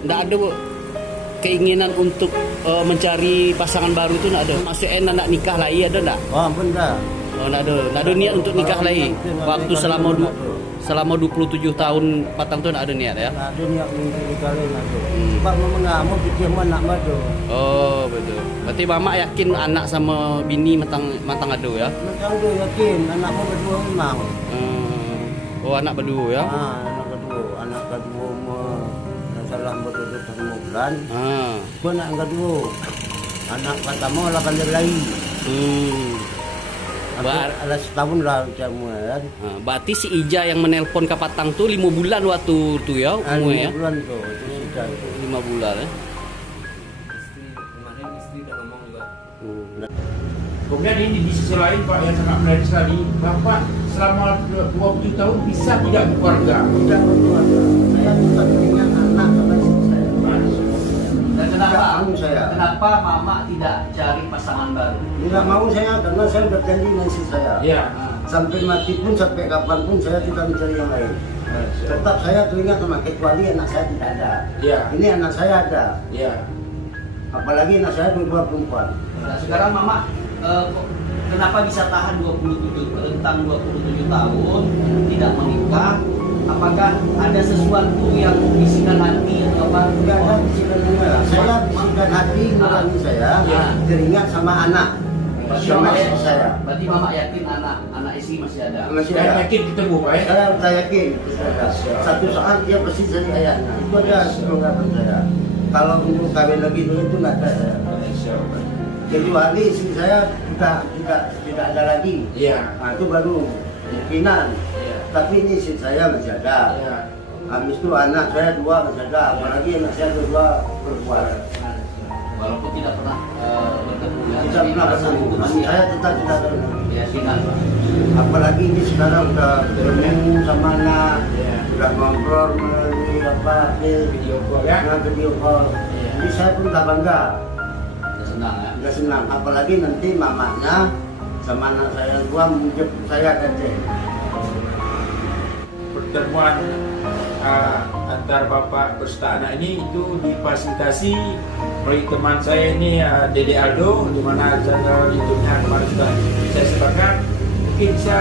Nggak ada keinginan untuk mencari pasangan baru itu nggak ada. Maksudnya nak nikah lagi ada nggak? Oh, benar. Oh, nggak ada niat untuk nikah lagi. Waktu selama 27 tahun patang tuh nggak ada niat ya? Nggak ada niat untuk nikah lagi nggak ada. Sebab mama nggak mau pikir mana nak madu. Oh betul. Berarti mama yakin anak sama bini matang ado ya? Matang ado yakin anakmu berdua memang. Oh anak berdua ya? Anak kedua salah berduduk 1 bulan. Gua anak kedua. Anak pertama lah kan lagi. Ada setahun lah kamu kan. Berarti si Ija yang menelpon ke Patang tuh 5 bulan waktu tuh ya umurnya ya? 5 bulan tuh. Itu sudah 5 bulan ya. Istri udah ngomong juga. Kemudian ini di sisi lain Pak yang sangat menarik sekali, Bapak selama 27 tahun bisa tidak berkeluarga. Tidak berkeluarga. Saya tetap dengan anak sama istri saya. Dan kenapa mama tidak cari pasangan baru? Tidak mau saya karena saya berjanji dengan istri saya. Ya. Sampai mati pun, sampai kapanpun saya tidak mencari yang lain. Tetap saya teringat sama kecuali anak saya tidak ada. Ya. Ini anak saya ada. Ya. Apalagi anak saya 2 perempuan. Nah, sekarang mama kenapa bisa tahan 27 tahun tidak menikah? Apakah ada sesuatu yang bisikan hati atau apa? Tidak ada bisikan hati. Saya bisikan hati nurani saya teringat sama anak. Sama istri saya. Berarti mama yakin anak istri masih ada? Masih Saya ada. yakin ketemu Pak ya? Saya yakin. Satu saat dia pasti jadi ayahnya. Itu ada penglihatan saya. Kalau untuk kawin lagi dulu itu nggak ada saya. Kecuali istri saya tidak ada lagi. Iya. Nah, itu baru kemungkinan. Iya. Tapi ini istri saya masih ada. Iya. Habis itu anak saya 2 masih ada. Apalagi anak saya 2 perempuan. Walaupun tidak pernah bertemu ya. Tidak pernah bertemu. Masih Saya tetap tidak ada. keyakinan Pak. Apalagi ini sekarang udah bertemu sama anak. Iya. Udah ngobrol melalui Video call ya. video call. Jadi saya pun tak bangga. Senang ya. Udah senang, apalagi nanti mamanya sama anak saya yang tua menjemput saya ke pertemuan antar bapak berserta anak ini itu difasilitasi oleh teman saya ini Dede Aldo, di mana channel YouTube-nya kemarin sudah saya sebarkan. Mungkin bisa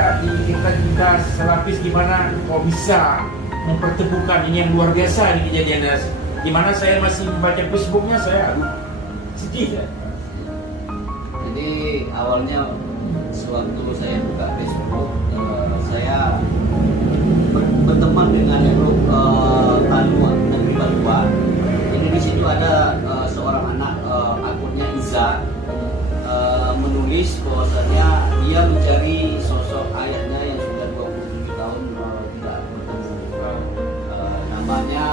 kita selapis gimana kok bisa mempertemukan ini yang luar biasa ini kejadiannya. Gimana saya masih membaca Facebooknya, saya sedih ya. Jadi awalnya sewaktu saya buka Facebook, saya berteman dengan grup Tanu Negeri Batuan. Jadi di situ ada seorang anak, akunnya Iza, menulis bahwasanya dia mencari sosok ayahnya yang sudah 27 tahun tidak bertemu. Namanya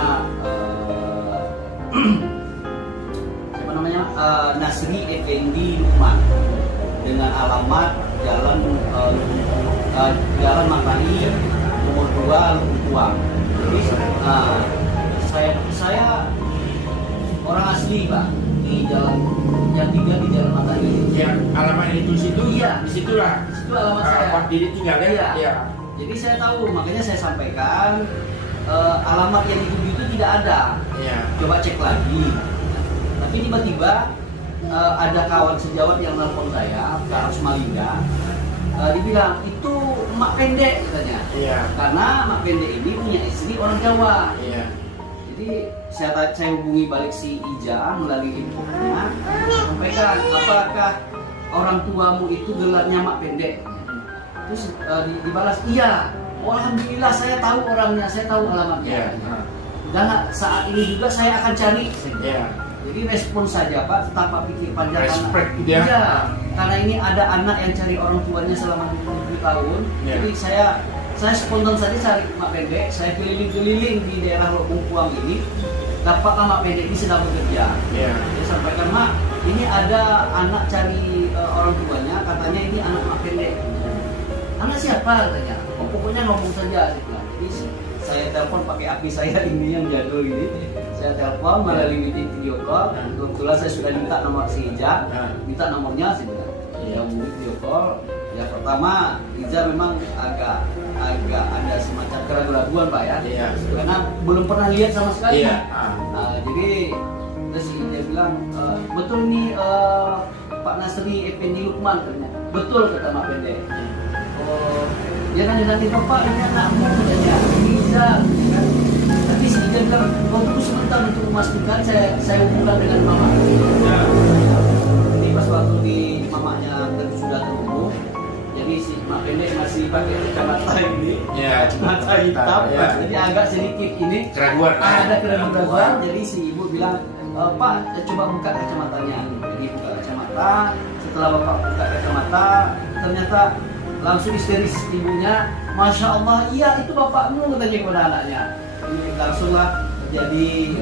siapa namanya? Nasri Effendi Lukman, dengan alamat Jalan Makani nomor 2 Lengkuang. Jadi saya orang asli Pak, di jalan yang 3 di Jalan Makani. Yang alamat yang ditulis itu, iya, disitulah. Itu alamat saya. Pak Didi tinggal ya. Iya. Jadi saya tahu, makanya saya sampaikan alamat yang itu tidak ada. Iya. Coba cek lagi. Tapi tiba-tiba ada kawan sejawat yang nelfon saya ke Arus Malingga. Dibilang itu emak pendek katanya. Iya. Karena emak pendek ini punya istri orang Jawa. Iya. Jadi saya hubungi balik si Ija melalui infonya, sampaikan apakah orang tuamu itu gelarnya emak pendek. Terus dibalas iya. Oh, alhamdulillah saya tahu orangnya, saya tahu alamatnya. Iya. Dan saat ini juga saya akan cari. Iya. Jadi respon saja Pak, tanpa pikir panjang. Respect gitu ya. Iya, karena ini ada anak yang cari orang tuanya selama 20 tahun. Ya. Jadi saya spontan saja cari mak pendek. Saya keliling-keliling di daerah Lengkuang ini. Dapatlah mak pendek ini sedang bekerja. Ya. Saya sampaikan, Mak, ini ada anak cari orang tuanya. Katanya ini anak mak pendek. Anak siapa katanya? Oh, pokoknya ngomong saja. Jadi saya telepon pakai api saya ini yang jadul ini. Saya telepon melalui video call. Kebetulan saya sudah minta nomor si Ija, minta nomornya sebenarnya. Ya, video call. Ya pertama Ija memang agak ada semacam keraguan Pak ya. Iya. Karena belum pernah lihat sama sekali. Iya. Jadi terus dia bilang betul nih Pak Nasri Effendi Lukman katanya. Betul kata Mak Pendek. Oh, dia kan nanti Bapak ini anakmu katanya. Ini Ija. Kan? Tapi si Ija bilang, tunggu sebentar untuk memastikan saya hubungkan dengan Mama. Ya. Jadi pas waktu di mamanya sudah terhubung, jadi si Mak Pendek masih pakai kacamata ini, Ya. kacamata hitam, Ya. jadi agak sedikit ini Keraguan. ada keraguan. Jadi si ibu bilang, Pak coba buka kacamatanya. Jadi buka kacamata. Setelah Bapak buka kacamata, ternyata langsung histeris ibunya. Masya Allah, iya itu bapakmu katanya kepada anaknya. Ini langsunglah terjadi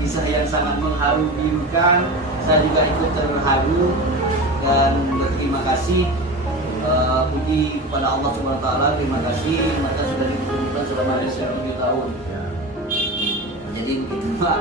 kisah yang sangat mengharukan. Saya juga ikut terharu dan berterima kasih. Puji kepada Allah Subhanahu Wa Taala. Terima kasih maka sudah dikumpulkan selama 7 tahun. Jadi begitu Pak.